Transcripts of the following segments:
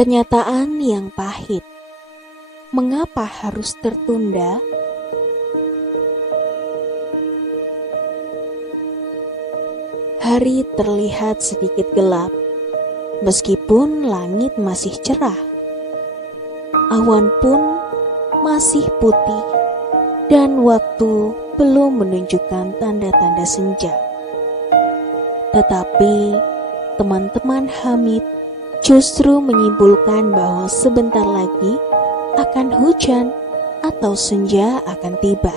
Kenyataan yang pahit. Mengapa harus tertunda? Hari terlihat sedikit gelap, meskipun langit masih cerah. Awan pun masih putih, dan waktu belum menunjukkan tanda-tanda senja. Tetapi teman-teman Hamid justru menyimpulkan bahwa sebentar lagi akan hujan atau senja akan tiba.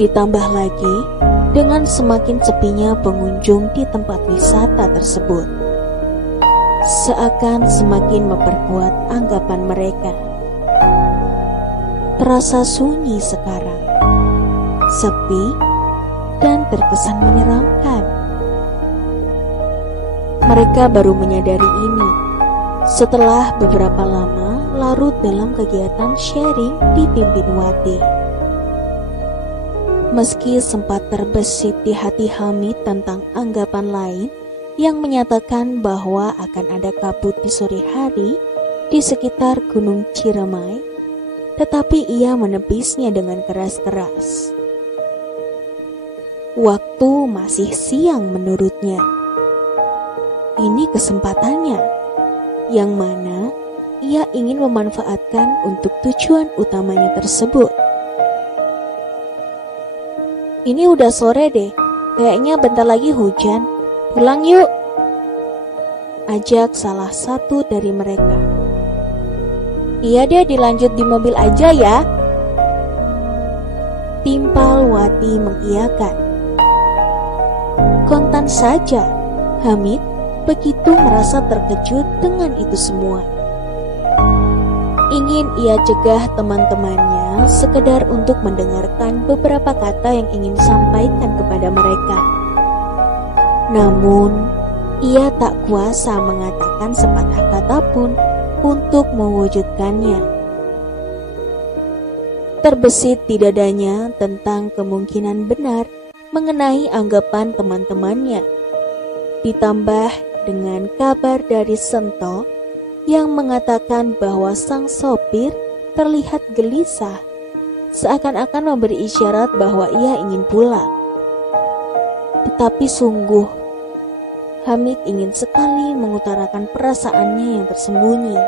Ditambah lagi dengan semakin sepinya pengunjung di tempat wisata tersebut, seakan semakin memperkuat anggapan mereka. Terasa sunyi sekarang, sepi dan terkesan menyeramkan. Mereka baru menyadari ini setelah beberapa lama larut dalam kegiatan sharing di Pimpinwati. Meski sempat terbesit di hati Hamid tentang anggapan lain yang menyatakan bahwa akan ada kabut di sore hari di sekitar Gunung Ciremai, tetapi ia menepis,nya dengan keras-keras. Waktu masih siang menurutnya. Ini kesempatannya, yang mana ia ingin memanfaatkan untuk tujuan utamanya tersebut. Ini udah sore deh, kayaknya bentar lagi hujan. Pulang yuk, ajak salah satu dari mereka. Iya deh, dilanjut di mobil aja ya. Pimpalwati mengiyakan. Kontan saja, Hamid begitu merasa terkejut dengan itu semua. Ingin ia cegah teman-temannya sekedar untuk mendengarkan beberapa kata yang ingin sampaikan kepada mereka. Namun, ia tak kuasa mengatakan sepatah kata pun untuk mewujudkannya. Terbesit di dadanya tentang kemungkinan benar mengenai anggapan teman-temannya. Ditambah dengan kabar dari Sento yang mengatakan bahwa sang sopir terlihat gelisah, seakan-akan memberi isyarat bahwa ia ingin pulang. Tetapi sungguh, Hamid ingin sekali mengutarakan perasaannya yang tersembunyi,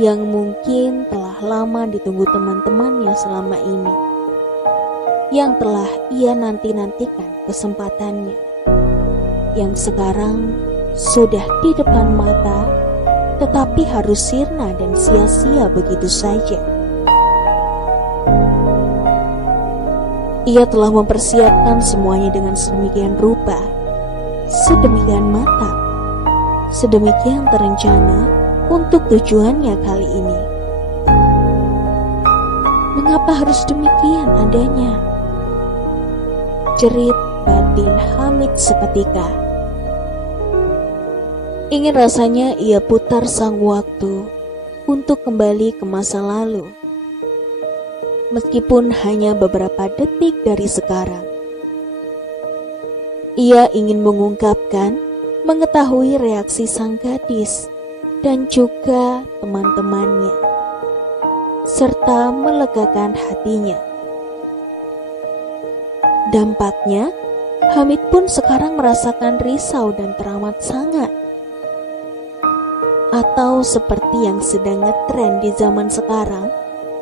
yang mungkin telah lama ditunggu teman-temannya selama ini, yang telah ia nanti-nantikan kesempatannya, yang sekarang sudah di depan mata, tetapi harus sirna dan sia-sia begitu saja. Ia telah mempersiapkan semuanya dengan sedemikian rupa, sedemikian matang, sedemikian terencana untuk tujuannya kali ini. Mengapa harus demikian adanya? Jerit batin Hamid seketika. Ingin rasanya ia putar sang waktu untuk kembali ke masa lalu. Meskipun hanya beberapa detik dari sekarang. Ia ingin mengungkapkan, mengetahui reaksi sang gadis dan juga teman-temannya, serta melegakan hatinya. Dampaknya, Hamid pun sekarang merasakan risau dan teramat sangat. Atau seperti yang sedang ngetren di zaman sekarang,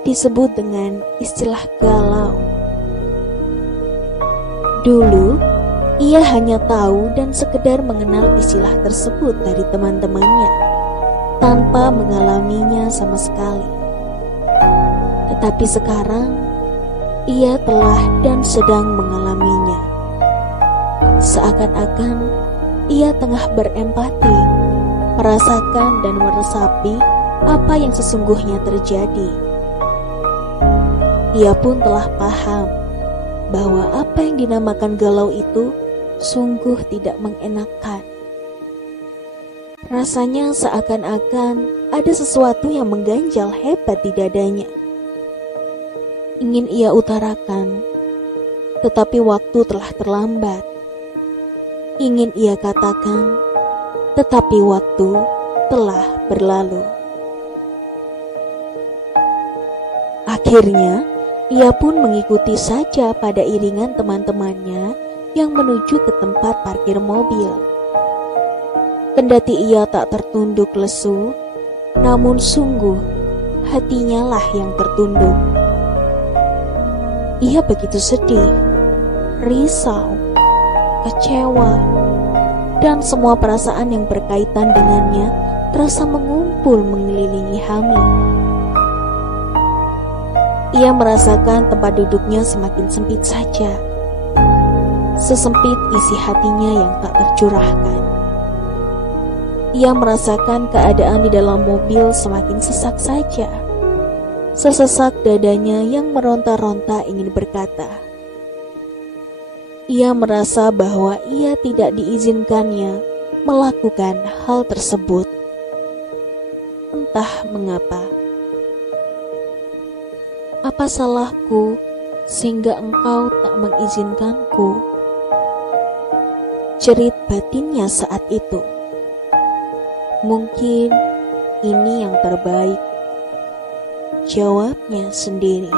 disebut dengan istilah galau. Dulu, ia hanya tahu dan sekedar mengenal istilah tersebut dari teman-temannya, tanpa mengalaminya sama sekali. Tetapi sekarang, ia telah dan sedang mengalaminya. Seakan-akan ia tengah berempati, merasakan dan meresapi apa yang sesungguhnya terjadi. Ia pun telah paham bahwa apa yang dinamakan galau itu sungguh tidak mengenakan. Rasanya seakan-akan ada sesuatu yang mengganjal hebat di dadanya. Ingin ia utarakan, tetapi waktu telah terlambat. Ingin ia katakan, tetapi waktu telah berlalu. Akhirnya, ia pun mengikuti saja pada iringan teman-temannya yang menuju ke tempat parkir mobil. Kendati ia tak tertunduk lesu, namun sungguh hatinya lah yang tertunduk. Ia begitu sedih, risau, kecewa, dan semua perasaan yang berkaitan dengannya terasa mengumpul mengelilingi Hamid. Ia merasakan tempat duduknya semakin sempit saja, sesempit isi hatinya yang tak tercurahkan. Ia merasakan keadaan di dalam mobil semakin sesak saja, sesesak dadanya yang meronta-ronta ingin berkata. Ia merasa bahwa ia tidak diizinkannya melakukan hal tersebut. Entah mengapa. Apa salahku sehingga engkau tak mengizinkanku? Jerit batinnya saat itu. Mungkin ini yang terbaik, jawabnya sendiri.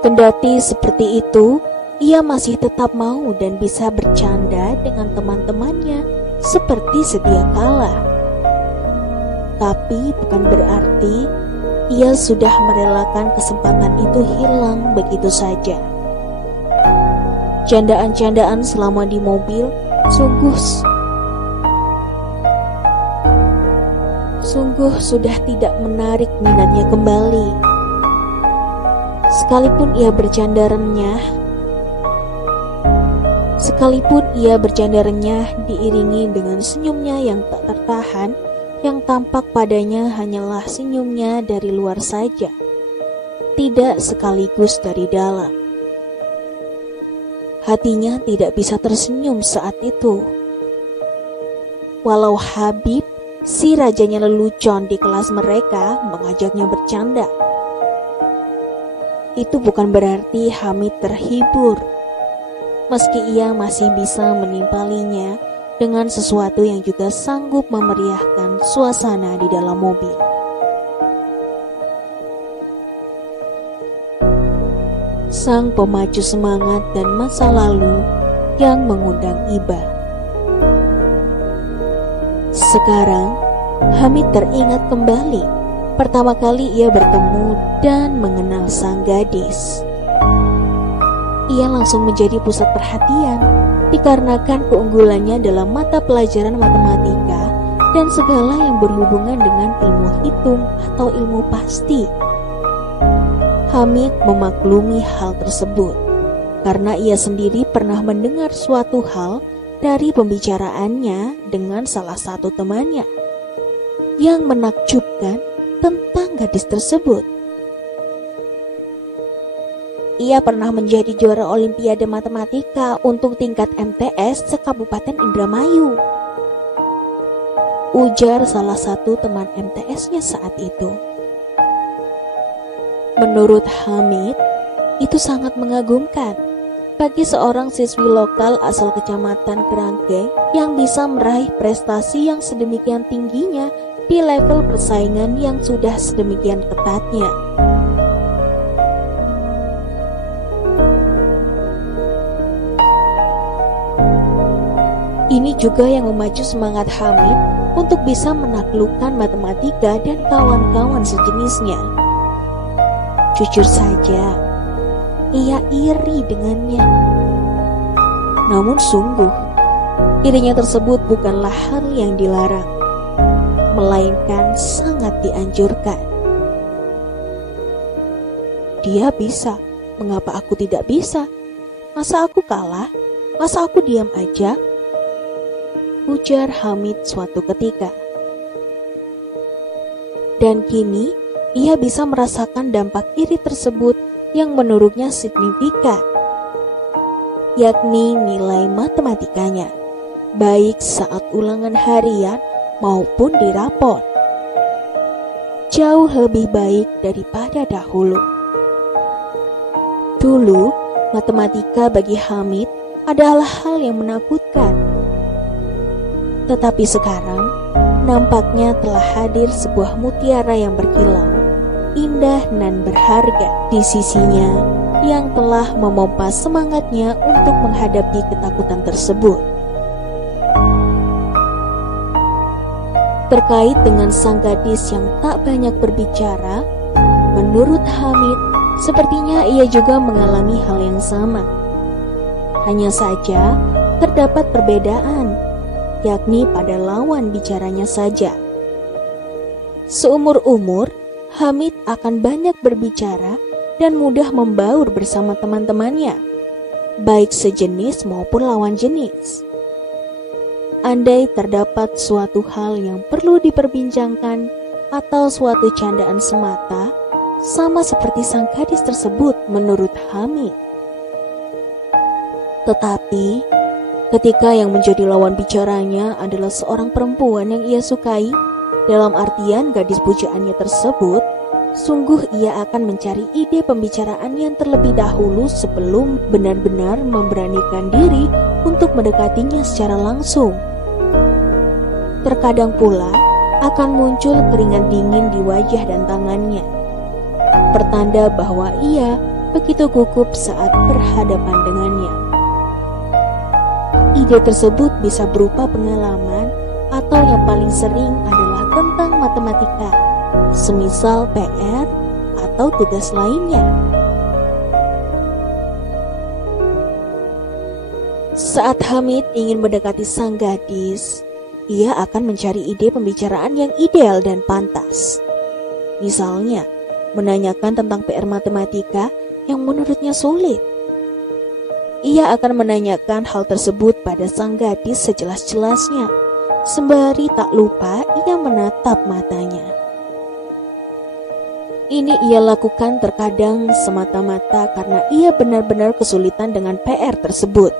Kendati seperti itu, ia masih tetap mau dan bisa bercanda dengan teman-temannya seperti sedia kala. Tapi bukan berarti ia sudah merelakan kesempatan itu hilang begitu saja. Candaan-candaan selama di mobil sungguh sudah tidak menarik minatnya kembali. Sekalipun ia bercanda renyah diiringi dengan senyumnya yang tak tertahan, yang tampak padanya hanyalah senyumnya dari luar saja, tidak sekaligus dari dalam. Hatinya tidak bisa tersenyum saat itu. Walau Habib, si rajanya lelucon di kelas mereka, mengajaknya bercanda, itu bukan berarti Hamid terhibur, meski ia masih bisa menimpalinya dengan sesuatu yang juga sanggup memeriahkan suasana di dalam mobil. Sang pemacu semangat dan masa lalu yang mengundang iba. Sekarang, Hamid teringat kembali pertama kali ia bertemu dan mengenal sang gadis. Ia langsung menjadi pusat perhatian dikarenakan keunggulannya dalam mata pelajaran matematika dan segala yang berhubungan dengan ilmu hitung atau ilmu pasti. Hamid memaklumi hal tersebut karena ia sendiri pernah mendengar suatu hal dari pembicaraannya dengan salah satu temannya yang menakjubkan tentang gadis tersebut. Ia pernah menjadi juara Olimpiade Matematika untuk tingkat MTS se-Kabupaten Indramayu, ujar salah satu teman MTS-nya saat itu. Menurut Hamid, itu sangat mengagumkan bagi seorang siswi lokal asal kecamatan Kerangkeng yang bisa meraih prestasi yang sedemikian tingginya di level persaingan yang sudah sedemikian ketatnya. Ini juga yang memacu semangat Hamid untuk bisa menaklukkan matematika dan kawan-kawan sejenisnya. Jujur saja, ia iri dengannya. Namun sungguh, irinya tersebut bukanlah hal yang dilarang, melainkan sangat dianjurkan. Dia bisa, mengapa aku tidak bisa? Masa aku kalah? Masa aku diam aja? Ujar Hamid suatu ketika. Dan kini ia bisa merasakan dampak iri tersebut yang menurutnya signifikan, yakni nilai matematikanya, baik saat ulangan harian maupun di rapor, jauh lebih baik daripada dahulu. Dulu, matematika bagi Hamid adalah hal yang menakutkan. Tetapi sekarang, nampaknya telah hadir sebuah mutiara yang berkilau, indah dan berharga di sisinya yang telah memompa semangatnya untuk menghadapi ketakutan tersebut. Terkait dengan sang gadis yang tak banyak berbicara, menurut Hamid, sepertinya ia juga mengalami hal yang sama. Hanya saja, terdapat perbedaan, yakni pada lawan bicaranya saja. Seumur-umur, Hamid akan banyak berbicara dan mudah membaur bersama teman-temannya, baik sejenis maupun lawan jenis. Andai terdapat suatu hal yang perlu diperbincangkan atau suatu candaan semata, sama seperti sang gadis tersebut menurut Hamid. Tetapi, ketika yang menjadi lawan bicaranya adalah seorang perempuan yang ia sukai, dalam artian gadis pujaannya tersebut, sungguh ia akan mencari ide pembicaraan yang terlebih dahulu sebelum benar-benar memberanikan diri untuk mendekatinya secara langsung. Terkadang pula akan muncul keringat dingin di wajah dan tangannya, pertanda bahwa ia begitu gugup saat berhadapan dengannya. Ide tersebut bisa berupa pengalaman atau yang paling sering adalah tentang matematika, semisal PR atau tugas lainnya. Saat Hamid ingin mendekati sang gadis, ia akan mencari ide pembicaraan yang ideal dan pantas. Misalnya, menanyakan tentang PR matematika yang menurutnya sulit. Ia akan menanyakan hal tersebut pada sang gadis sejelas-jelasnya, sembari tak lupa ia menatap matanya. Ini ia lakukan terkadang semata-mata karena ia benar-benar kesulitan dengan PR tersebut.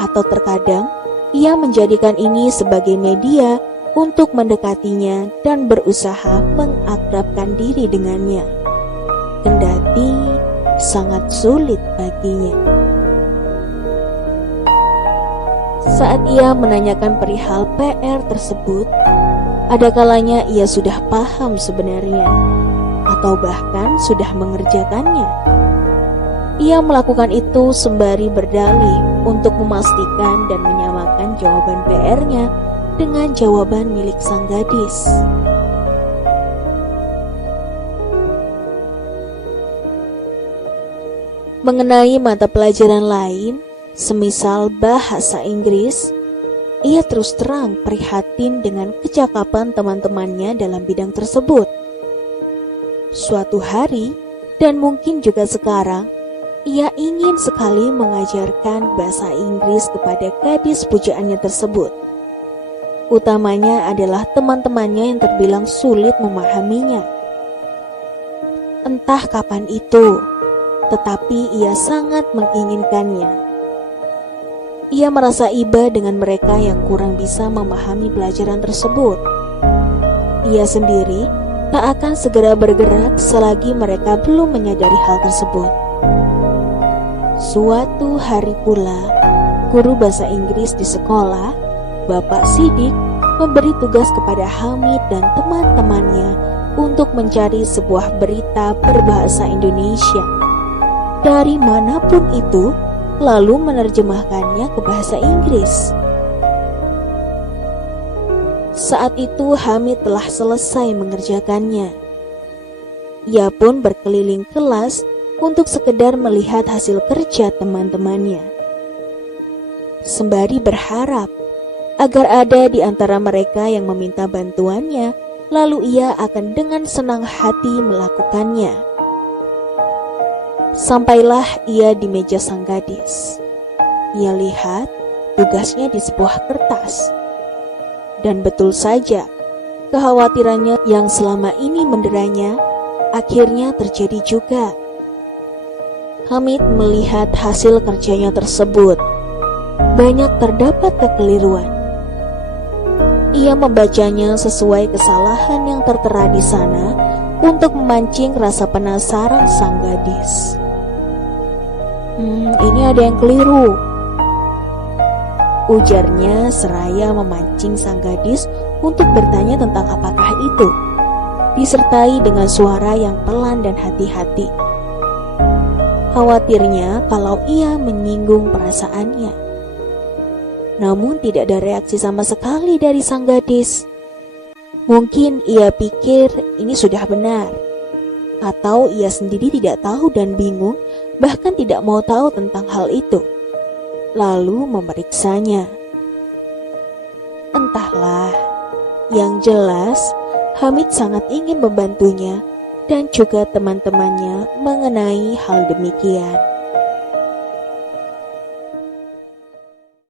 Atau terkadang ia menjadikan ini sebagai media untuk mendekatinya dan berusaha mengakrabkan diri dengannya, kendati sangat sulit baginya. Saat ia menanyakan perihal PR tersebut, ada kalanya ia sudah paham sebenarnya, atau bahkan sudah mengerjakannya. Ia melakukan itu sembari berdalih untuk memastikan dan menyamakan jawaban PR-nya dengan jawaban milik sang gadis. Mengenai mata pelajaran lain, semisal bahasa Inggris, ia terus terang prihatin dengan kecakapan teman-temannya dalam bidang tersebut. Suatu hari, dan mungkin juga sekarang, ia ingin sekali mengajarkan bahasa Inggris kepada gadis pujaannya tersebut. Utamanya adalah teman-temannya yang terbilang sulit memahaminya. Entah kapan itu, tetapi ia sangat menginginkannya. Ia merasa iba dengan mereka yang kurang bisa memahami pelajaran tersebut. Ia sendiri tak akan segera bergerak selagi mereka belum menyadari hal tersebut. Suatu hari pula, guru bahasa Inggris di sekolah, Bapak Sidik, memberi tugas kepada Hamid dan teman-temannya untuk mencari sebuah berita berbahasa Indonesia dari manapun itu, lalu menerjemahkannya ke bahasa Inggris. Saat itu Hamid telah selesai mengerjakannya. Ia pun berkeliling kelas untuk sekedar melihat hasil kerja teman-temannya, sembari berharap agar ada di antara mereka yang meminta bantuannya, lalu ia akan dengan senang hati melakukannya. Sampailah ia di meja sang gadis. Ia lihat tugasnya di sebuah kertas. Dan betul saja, kekhawatirannya yang selama ini menderanya akhirnya terjadi juga. Hamid melihat hasil kerjanya tersebut. Banyak terdapat kekeliruan. Ia membacanya sesuai kesalahan yang tertera di sana untuk memancing rasa penasaran sang gadis. Ini ada yang keliru. ujarnya seraya memancing sang gadis untuk bertanya tentang apakah itu, disertai dengan suara yang pelan dan hati-hati. Khawatirnya kalau ia menyinggung perasaannya. Namun tidak ada reaksi sama sekali dari sang gadis. Mungkin ia pikir ini sudah benar, atau ia sendiri tidak tahu dan bingung, bahkan tidak mau tahu tentang hal itu. Lalu memeriksanya. Entahlah, yang jelas Hamid sangat ingin membantunya dan juga teman-temannya mengenai hal demikian.